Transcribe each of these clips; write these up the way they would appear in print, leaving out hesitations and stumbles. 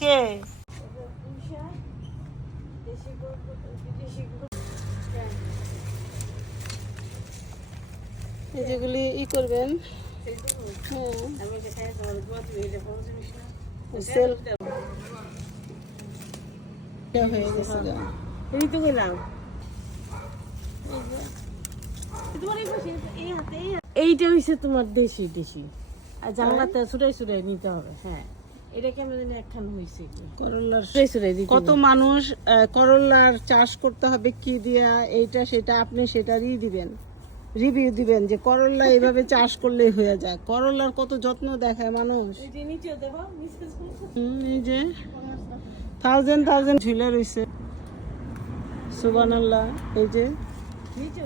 কে? এই যেগুলি ই করবেন, সেল হয়ে গেছে। এই তো গেলাম। এইটা হইছে তোমার দেশি দেশি, আর জানলাতে ছুটাই ছুটাই নিতে হবে। হ্যাঁ, এটা কেমন জানি একখান হয়েছে কি করল্লার ছুটাই ছুটাই দিতে কত হবে। মানুষ করল্লার চাষ করতে হবে কি দিয়া, এইটা সেটা আপনি সেটারই দিবেন, রিভিউ দিবেন যে করল্লা এইভাবে চাষ করলেই হয়ে যায়। করল্লার কত যত্ন দেখায় মানুষ। এই যে নিচে দেবো, নিচে এই যে থাউজেন্ড থাউজেন্ড ঝুলে রয়েছে। সুবহানাল্লাহ। এই যে নিচে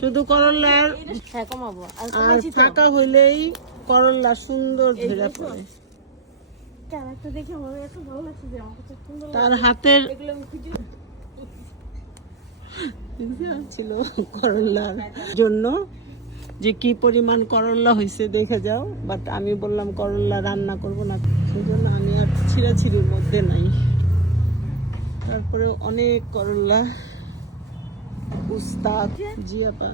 শুধু করল্লার হ্যাঁ কমাবো। আর আর কমাইছি তো। ফাঁকা হইলেই করল্লা সুন্দর এই ধরে দেখো, পড়ে। ক্যারেক্টার দেখে আমার এত ভালো লাগছে যে আমার কাছে সুন্দর তার লাগছে। হাতের এগুলো আমি খুঁজে ছিল করল্লার জন্য যে কি পরিমাণ করল্লা হয়েছে দেখে যাও। বাট আমি বললাম করল্লা রান্না করব না, সেজন্য আমি আর ছিঁড়াছিঁড়ির মধ্যে নাই। তারপরে অনেক করল্লা। উস্তাদ জি আপা